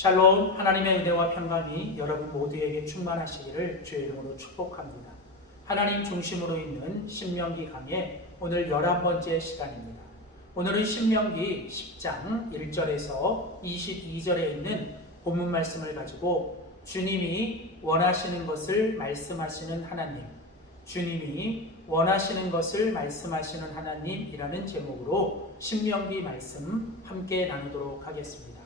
샬롬, 하나님의 은혜와 평강이 여러분 모두에게 충만하시기를 주의 이름으로 축복합니다. 하나님 중심으로 있는 신명기 강의 오늘 11번째 시간입니다. 오늘은 신명기 10장 1절에서 22절에 있는 본문 말씀을 가지고 주님이 원하시는 것을 말씀하시는 하나님, 주님이 원하시는 것을 말씀하시는 하나님이라는 제목으로 신명기 말씀 함께 나누도록 하겠습니다.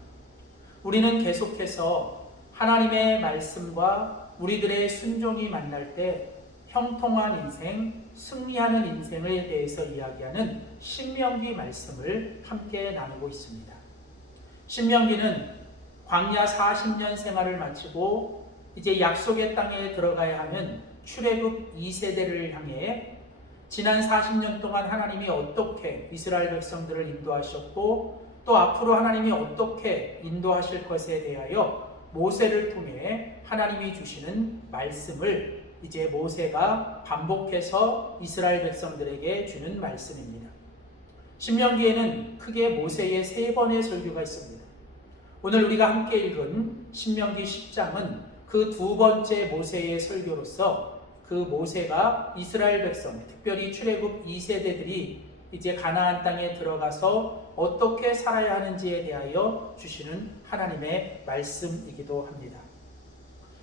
우리는 계속해서 하나님의 말씀과 우리들의 순종이 만날 때 형통한 인생, 승리하는 인생에 대해서 이야기하는 신명기 말씀을 함께 나누고 있습니다. 신명기는 광야 40년 생활을 마치고 이제 약속의 땅에 들어가야 하는 출애굽 2세대를 향해 지난 40년 동안 하나님이 어떻게 이스라엘 백성들을 인도하셨고 또 앞으로 하나님이 어떻게 인도하실 것에 대하여 모세를 통해 하나님이 주시는 말씀을 이제 모세가 반복해서 이스라엘 백성들에게 주는 말씀입니다. 신명기에는 크게 모세의 3번의 설교가 있습니다. 오늘 우리가 함께 읽은 신명기 10장은 그 2번째 모세의 설교로서 그 모세가 이스라엘 백성, 특별히 출애굽 2세대들이 이제 가나안 땅에 들어가서 어떻게 살아야 하는지에 대하여 주시는 하나님의 말씀이기도 합니다.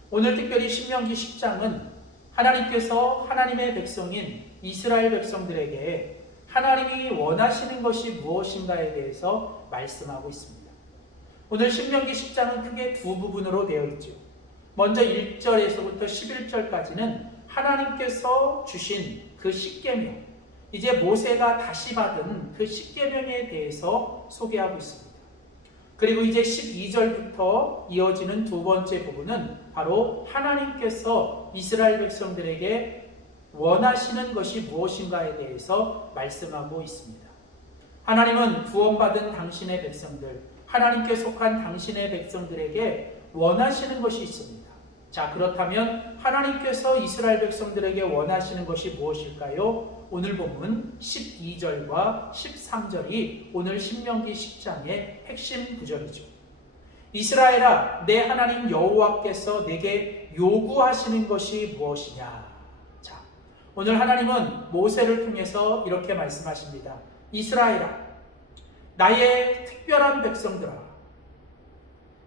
오늘 특별히 신명기 10장은 하나님께서 하나님의 백성인 이스라엘 백성들에게 하나님이 원하시는 것이 무엇인가에 대해서 말씀하고 있습니다. 오늘 신명기 10장은 크게 2부분으로 되어 있죠. 먼저 1절에서부터 11절까지는 하나님께서 주신 그 십계명, 이제 모세가 다시 받은 그 십계명에 대해서 소개하고 있습니다. 그리고 이제 12절부터 이어지는 2번째 부분은 바로 하나님께서 이스라엘 백성들에게 원하시는 것이 무엇인가에 대해서 말씀하고 있습니다. 하나님은 구원받은 당신의 백성들, 하나님께 속한 당신의 백성들에게 원하시는 것이 있습니다. 자, 그렇다면 하나님께서 이스라엘 백성들에게 원하시는 것이 무엇일까요? 오늘 본문 12절과 13절이 오늘 신명기 10장의 핵심 구절이죠. 이스라엘아, 내 하나님 여호와께서 내게 요구하시는 것이 무엇이냐? 자, 오늘 하나님은 모세를 통해서 이렇게 말씀하십니다. 이스라엘아, 나의 특별한 백성들아,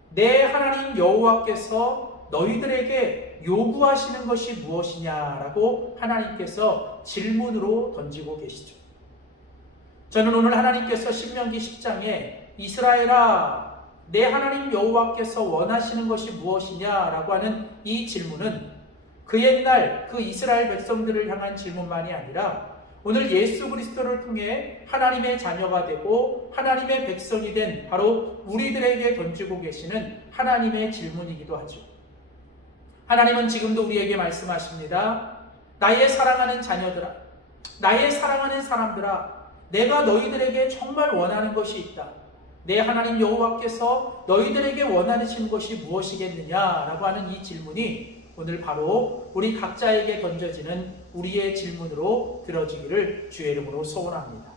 내 하나님 여호와께서 너희들에게 요구하시는 것이 무엇이냐라고 하나님께서 질문으로 던지고 계시죠. 저는 오늘 하나님께서 신명기 10장에 이스라엘아, 내 하나님 여호와께서 원하시는 것이 무엇이냐라고 하는 이 질문은 그 옛날 그 이스라엘 백성들을 향한 질문만이 아니라 오늘 예수 그리스도를 통해 하나님의 자녀가 되고 하나님의 백성이 된 바로 우리들에게 던지고 계시는 하나님의 질문이기도 하죠. 하나님은 지금도 우리에게 말씀하십니다. 나의 사랑하는 자녀들아, 나의 사랑하는 사람들아, 내가 너희들에게 정말 원하는 것이 있다. 내 하나님 여호와께서 너희들에게 원하시는 것이 무엇이겠느냐라고 하는 이 질문이 오늘 바로 우리 각자에게 던져지는 우리의 질문으로 들어지기를 주의 이름으로 소원합니다.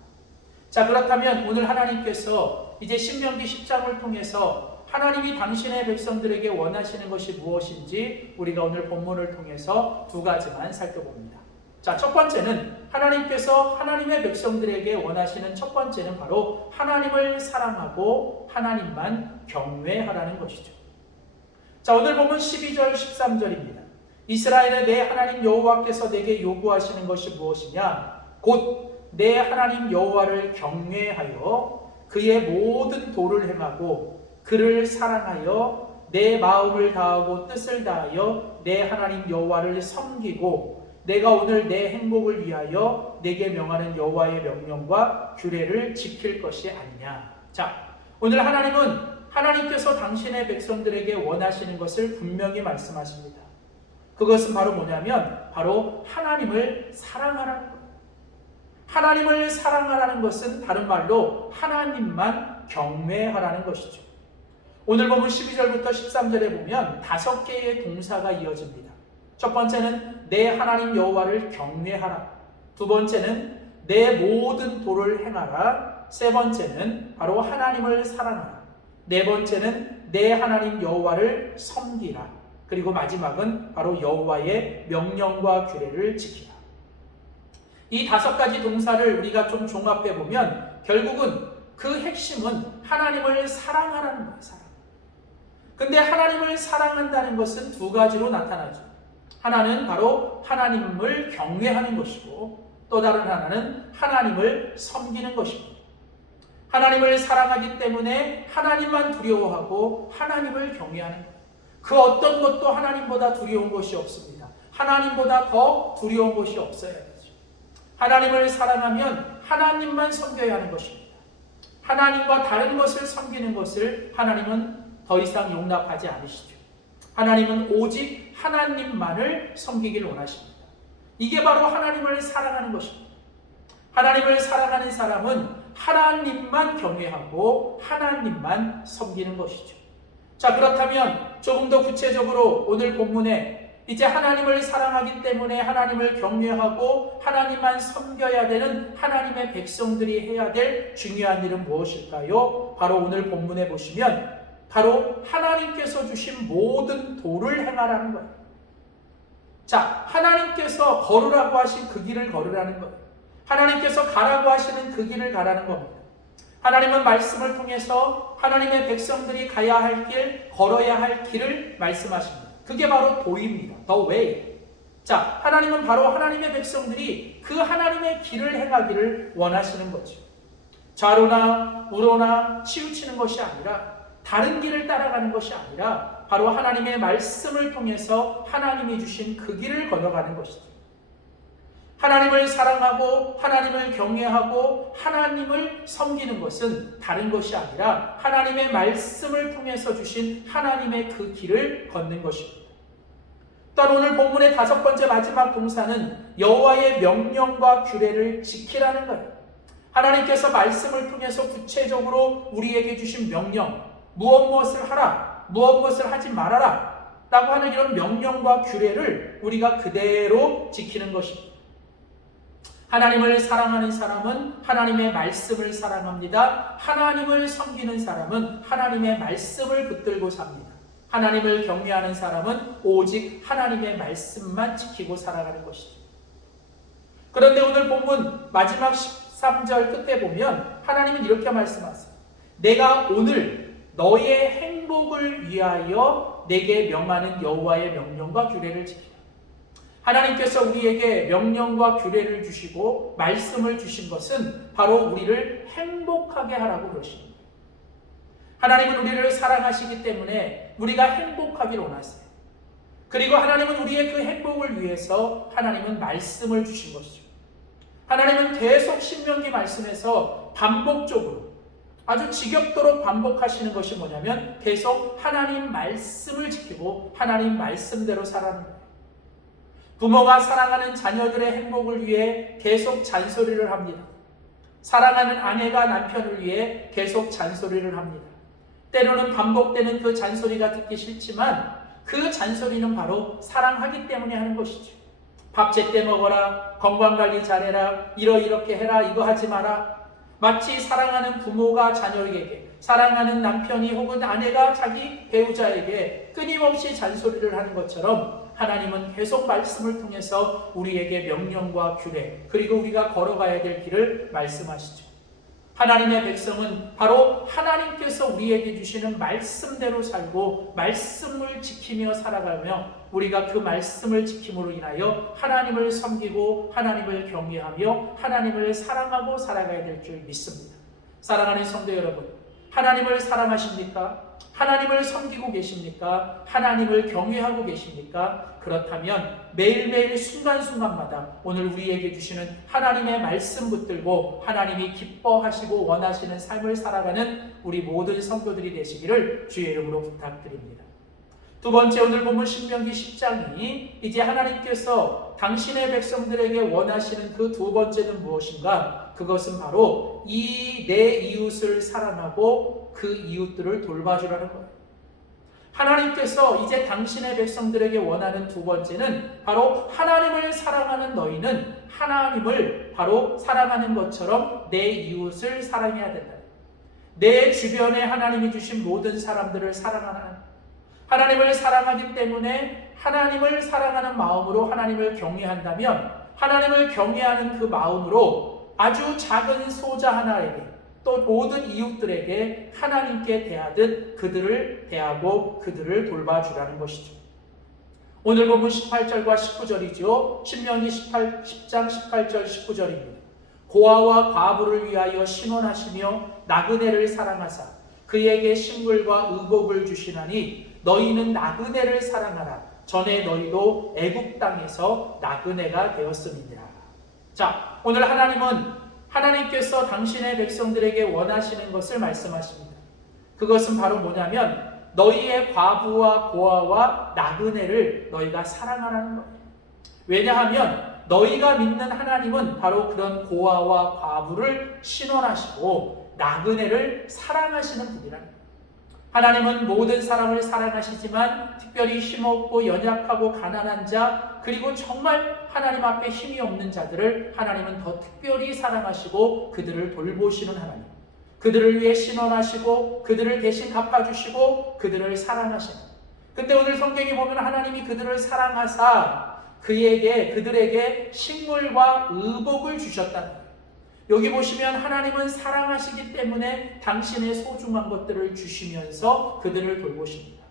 자, 그렇다면 오늘 하나님께서 이제 신명기 10장을 통해서 하나님이 당신의 백성들에게 원하시는 것이 무엇인지 우리가 오늘 본문을 통해서 2가지만 살펴봅니다. 자, 첫 번째는 하나님께서 하나님의 백성들에게 원하시는 첫 번째는 바로 하나님을 사랑하고 하나님만 경외하라는 것이죠. 자, 오늘 보면 12절 13절입니다. 이스라엘의 내 하나님 여호와께서 내게 요구하시는 것이 무엇이냐? 곧 내 하나님 여호와를 경외하여 그의 모든 도를 행하고 그를 사랑하여 내 마음을 다하고 뜻을 다하여 내 하나님 여호와를 섬기고 내가 오늘 내 행복을 위하여 내게 명하는 여호와의 명령과 규례를 지킬 것이 아니냐. 자, 오늘 하나님은 하나님께서 당신의 백성들에게 원하시는 것을 분명히 말씀하십니다. 그것은 바로 뭐냐면 바로 하나님을 사랑하라는 것. 하나님을 사랑하라는 것은 다른 말로 하나님만 경외하라는 것이죠. 오늘 보면 12절부터 13절에 보면 5개의 동사가 이어집니다. 첫 번째는 내 하나님 여호와를 경외하라. 두 번째는 내 모든 도를 행하라. 세 번째는 바로 하나님을 사랑하라. 네 번째는 내 하나님 여호와를 섬기라. 그리고 마지막은 바로 여호와의 명령과 규례를 지키라. 이 5가지 동사를 우리가 좀 종합해 보면 결국은 그 핵심은 하나님을 사랑하라는 거예요. 사랑. 근데 하나님을 사랑한다는 것은 2가지로 나타나죠. 하나는 바로 하나님을 경외하는 것이고 또 다른 하나는 하나님을 섬기는 것입니다. 하나님을 사랑하기 때문에 하나님만 두려워하고 하나님을 경외하는 것. 그 어떤 것도 하나님보다 두려운 것이 없습니다. 하나님보다 더 두려운 것이 없어야 되죠. 하나님을 사랑하면 하나님만 섬겨야 하는 것입니다. 하나님과 다른 것을 섬기는 것을 하나님은 더 이상 용납하지 않으시죠. 하나님은 오직 하나님만을 섬기길 원하십니다. 이게 바로 하나님을 사랑하는 것입니다. 하나님을 사랑하는 사람은 하나님만 경외하고 하나님만 섬기는 것이죠. 자, 그렇다면 조금 더 구체적으로 오늘 본문에 이제 하나님을 사랑하기 때문에 하나님을 경외하고 하나님만 섬겨야 되는 하나님의 백성들이 해야 될 중요한 일은 무엇일까요? 바로 오늘 본문에 보시면 바로 하나님께서 주신 모든 도를 행하라는 거예요. 자, 하나님께서 걸으라고 하신 그 길을 걸으라는 거예요. 하나님께서 가라고 하시는 그 길을 가라는 겁니다. 하나님은 말씀을 통해서 하나님의 백성들이 가야 할 길, 걸어야 할 길을 말씀하십니다. 그게 바로 도입니다. The way. 자, 하나님은 바로 하나님의 백성들이 그 하나님의 길을 행하기를 원하시는 거죠. 좌로나 우로나 치우치는 것이 아니라 다른 길을 따라가는 것이 아니라 바로 하나님의 말씀을 통해서 하나님이 주신 그 길을 걸어가는 것이죠. 하나님을 사랑하고 하나님을 경외하고 하나님을 섬기는 것은 다른 것이 아니라 하나님의 말씀을 통해서 주신 하나님의 그 길을 걷는 것입니다. 또한 오늘 본문의 5번째 마지막 동사는 여호와의 명령과 규례를 지키라는 거예요. 하나님께서 말씀을 통해서 구체적으로 우리에게 주신 명령, 무엇을 하라, 무엇을 하지 말아라 라고 하는 이런 명령과 규례를 우리가 그대로 지키는 것입니다. 하나님을 사랑하는 사람은 하나님의 말씀을 사랑합니다. 하나님을 섬기는 사람은 하나님의 말씀을 붙들고 삽니다. 하나님을 경외하는 사람은 오직 하나님의 말씀만 지키고 살아가는 것이죠. 그런데 오늘 본문 마지막 13절 끝에 보면 하나님은 이렇게 말씀하세요. 내가 오늘 너의 행복을 위하여 내게 명하는 여호와의 명령과 규례를 지키라. 하나님께서 우리에게 명령과 규례를 주시고 말씀을 주신 것은 바로 우리를 행복하게 하라고 그러십니다. 하나님은 우리를 사랑하시기 때문에 우리가 행복하기를 원하세요. 그리고 하나님은 우리의 그 행복을 위해서 하나님은 말씀을 주신 것이죠. 하나님은 계속 신명기 말씀에서 반복적으로 아주 지겹도록 반복하시는 것이 뭐냐면 계속 하나님 말씀을 지키고 하나님 말씀대로 살아가는 거예요. 부모가 사랑하는 자녀들의 행복을 위해 계속 잔소리를 합니다. 사랑하는 아내가 남편을 위해 계속 잔소리를 합니다. 때로는 반복되는 그 잔소리가 듣기 싫지만 그 잔소리는 바로 사랑하기 때문에 하는 것이죠. 밥 제때 먹어라, 건강관리 잘해라, 이렇게 해라, 이거 하지 마라. 마치 사랑하는 부모가 자녀에게, 사랑하는 남편이 혹은 아내가 자기 배우자에게 끊임없이 잔소리를 하는 것처럼 하나님은 계속 말씀을 통해서 우리에게 명령과 규례, 그리고 우리가 걸어가야 될 길을 말씀하시죠. 하나님의 백성은 바로 하나님께서 우리에게 주시는 말씀대로 살고 말씀을 지키며 살아가며 우리가 그 말씀을 지킴으로 인하여 하나님을 섬기고 하나님을 경외하며 하나님을 사랑하고 살아가야 될 줄 믿습니다. 사랑하는 성도 여러분, 하나님을 사랑하십니까? 하나님을 섬기고 계십니까? 하나님을 경외하고 계십니까? 그렇다면 매일매일 순간순간마다 오늘 우리에게 주시는 하나님의 말씀 붙들고 하나님이 기뻐하시고 원하시는 삶을 살아가는 우리 모든 성도들이 되시기를 주의 이름으로 부탁드립니다. 두 번째, 오늘 본문 신명기 10장이 이제 하나님께서 당신의 백성들에게 원하시는 그 두 번째는 무엇인가? 그것은 바로 이 내 이웃을 사랑하고 그 이웃들을 돌봐주라는 거예요. 하나님께서 이제 당신의 백성들에게 원하는 두 번째는 바로 하나님을 사랑하는 너희는 하나님을 바로 사랑하는 것처럼 내 이웃을 사랑해야 된다. 내 주변에 하나님이 주신 모든 사람들을 사랑하는, 하나님을 사랑하기 때문에 하나님을 사랑하는 마음으로 하나님을 경외한다면 하나님을 경외하는 그 마음으로 아주 작은 소자 하나에게 또 모든 이웃들에게 하나님께 대하듯 그들을 대하고 그들을 돌봐주라는 것이죠. 오늘 본문 18절과 19절이죠. 신명기 10장 18절 19절입니다. 고아와 과부를 위하여 신원하시며 나그네를 사랑하사 그에게 식물과 의복을 주시나니 너희는 나그네를 사랑하라. 전에 너희도 애굽 땅에서 나그네가 되었음이니라. 자, 오늘 하나님께서 당신의 백성들에게 원하시는 것을 말씀하십니다. 그것은 바로 뭐냐면 너희의 과부와 고아와 나그네를 너희가 사랑하라는 거예요. 왜냐하면 너희가 믿는 하나님은 바로 그런 고아와 과부를 신원하시고 나그네를 사랑하시는 분이라는 거예요. 하나님은 모든 사람을 사랑하시지만 특별히 힘없고 연약하고 가난한 자 그리고 정말 하나님 앞에 힘이 없는 자들을 하나님은 더 특별히 사랑하시고 그들을 돌보시는 하나님, 그들을 위해 신원하시고 그들을 대신 갚아주시고 그들을 사랑하시는. 근데 오늘 성경에 보면 하나님이 그들을 사랑하사 그들에게 식물과 의복을 주셨다는 거예요. 여기 보시면 하나님은 사랑하시기 때문에 당신의 소중한 것들을 주시면서 그들을 돌보십니다.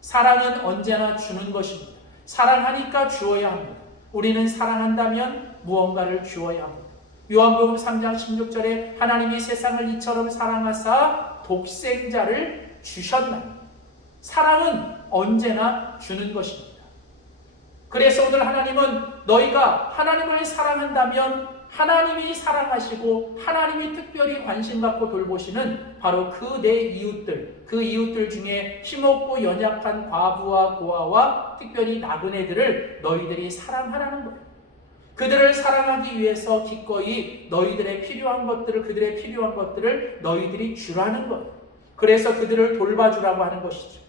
사랑은 언제나 주는 것입니다. 사랑하니까 주어야 합니다. 우리는 사랑한다면 무언가를 주어야 합니다. 요한복음 3장 16절에 하나님이 세상을 이처럼 사랑하사 독생자를 주셨나니 사랑은 언제나 주는 것입니다. 그래서 오늘 하나님은 너희가 하나님을 사랑한다면 하나님이 사랑하시고 하나님이 특별히 관심 갖고 돌보시는 바로 그 내 이웃들, 그 이웃들 중에 힘없고 연약한 과부와 고아와 특별히 나그네들을 너희들이 사랑하라는 거예요. 그들을 사랑하기 위해서 기꺼이 그들의 필요한 것들을 너희들이 주라는 거예요. 그래서 그들을 돌봐주라고 하는 것이죠.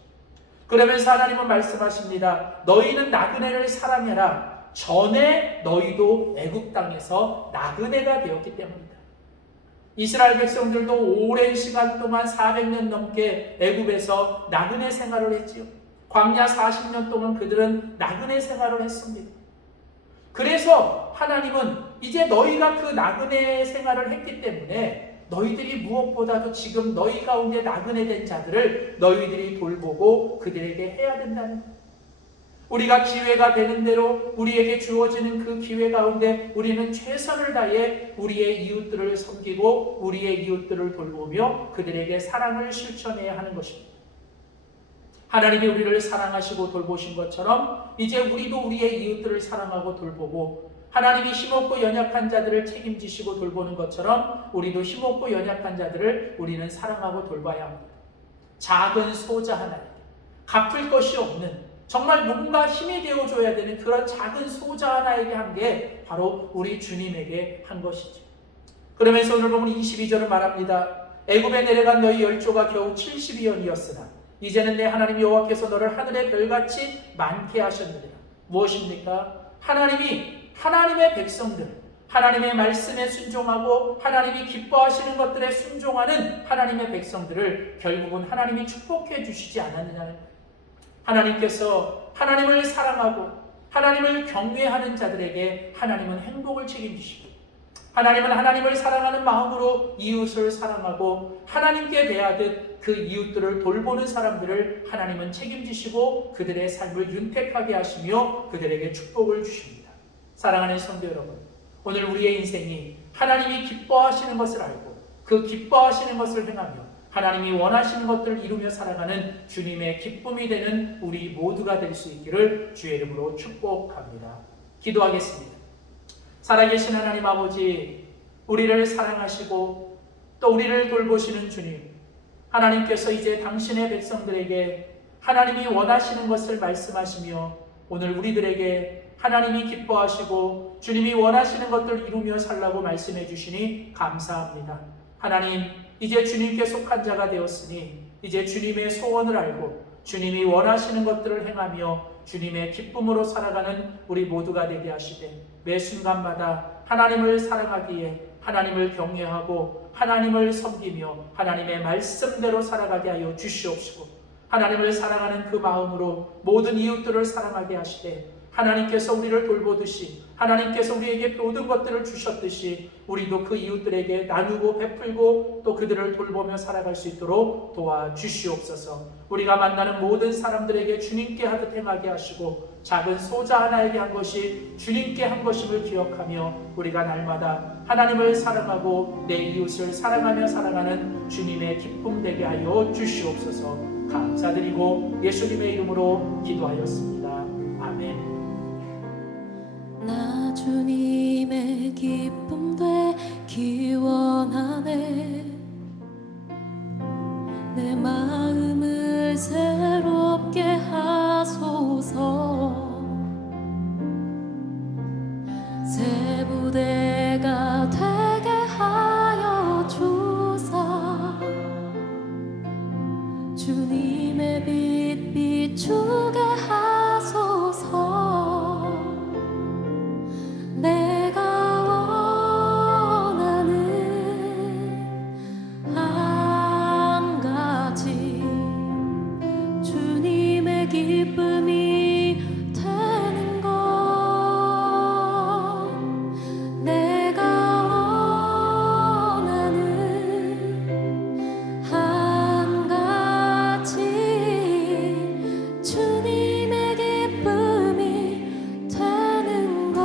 그러면서 하나님은 말씀하십니다. 너희는 나그네를 사랑해라. 전에 너희도 애굽 땅에서 나그네가 되었기 때문이다. 이스라엘 백성들도 오랜 시간 동안 400년 넘게 애굽에서 나그네 생활을 했지요. 광야 40년 동안 그들은 나그네 생활을 했습니다. 그래서 하나님은 이제 너희가 그 나그네 생활을 했기 때문에 너희들이 무엇보다도 지금 너희 가운데 나그네 된 자들을 너희들이 돌보고 그들에게 해야 된다는 거예요. 우리가 기회가 되는 대로 우리에게 주어지는 그 기회 가운데 우리는 최선을 다해 우리의 이웃들을 섬기고 우리의 이웃들을 돌보며 그들에게 사랑을 실천해야 하는 것입니다. 하나님이 우리를 사랑하시고 돌보신 것처럼 이제 우리도 우리의 이웃들을 사랑하고 돌보고 하나님이 힘없고 연약한 자들을 책임지시고 돌보는 것처럼 우리도 힘없고 연약한 자들을 우리는 사랑하고 돌봐야 합니다. 작은 소자 하나에게 갚을 것이 없는 정말 뭔가 힘이 되어줘야 되는 그런 작은 소자 하나에게 한 게 바로 우리 주님에게 한 것이죠. 그러면서 오늘 보면 22절을 말합니다. 애굽에 내려간 너희 열조가 겨우 70여년이었으나 이제는 내 하나님 여호와께서 너를 하늘의 별같이 많게 하셨느니라. 무엇입니까? 하나님의 백성들, 하나님의 말씀에 순종하고 하나님이 기뻐하시는 것들에 순종하는 하나님의 백성들을 결국은 하나님이 축복해 주시지 않았느냐는 거예요. 하나님께서 하나님을 사랑하고 하나님을 경외하는 자들에게 하나님은 행복을 책임지시고 하나님은 하나님을 사랑하는 마음으로 이웃을 사랑하고 하나님께 대하듯 그 이웃들을 돌보는 사람들을 하나님은 책임지시고 그들의 삶을 윤택하게 하시며 그들에게 축복을 주십니다. 사랑하는 성도 여러분, 오늘 우리의 인생이 하나님이 기뻐하시는 것을 알고 그 기뻐하시는 것을 행하며 하나님이 원하시는 것들을 이루며 살아가는 주님의 기쁨이 되는 우리 모두가 될 수 있기를 주의 이름으로 축복합니다. 기도하겠습니다. 살아계신 하나님 아버지, 우리를 사랑하시고 또 우리를 돌보시는 주님, 하나님께서 이제 당신의 백성들에게 하나님이 원하시는 것을 말씀하시며 오늘 우리들에게 하나님이 기뻐하시고 주님이 원하시는 것들을 이루며 살라고 말씀해 주시니 감사합니다. 하나님, 이제 주님께 속한 자가 되었으니 이제 주님의 소원을 알고 주님이 원하시는 것들을 행하며 주님의 기쁨으로 살아가는 우리 모두가 되게 하시되 매 순간마다 하나님을 사랑하기에 하나님을 경외하고 하나님을 섬기며 하나님의 말씀대로 살아가게 하여 주시옵시고, 하나님을 사랑하는 그 마음으로 모든 이웃들을 사랑하게 하시되, 하나님께서 우리를 돌보듯이, 하나님께서 우리에게 모든 것들을 주셨듯이 우리도 그 이웃들에게 나누고 베풀고 또 그들을 돌보며 살아갈 수 있도록 도와주시옵소서. 우리가 만나는 모든 사람들에게 주님께 하듯 행하게 하시고, 작은 소자 하나에게 한 것이 주님께 한 것임을 기억하며 우리가 날마다 하나님을 사랑하고 내 이웃을 사랑하며 살아가는 주님의 기쁨 되게 하여 주시옵소서. 감사드리고 예수님의 이름으로 기도하였습니다. 아멘. 나 주님의 기쁨 되기 원하네. 내 마음을 새롭게 하소서. 새 부대가 되게 하여 주사. 주님의 빛 비추게 하소서. 내가 원하는 한 가지, 주님의 기쁨이 되는 것. 내가 원하는 한 가지, 주님의 기쁨이 되는 것.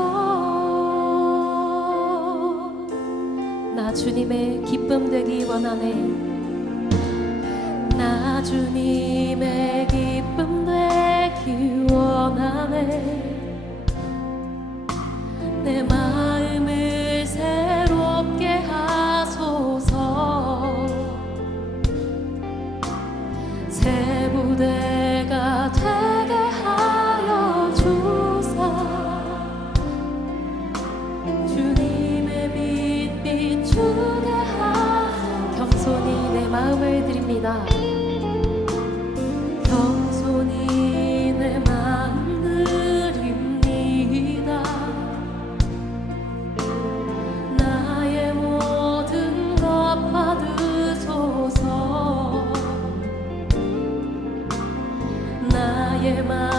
나 주님의 기쁨 되기 원하네. 나 주님의 기쁨 되기 원하네. 내 마음을 새롭게 하소서. 새 부대가 되게 하여 주사. 주님의 빛 비추게 하소서. 겸손히 내 마음을 드립니다. 겸손히 내 마음 드립니다. 나의 모든 것 받으소서. 나의 마음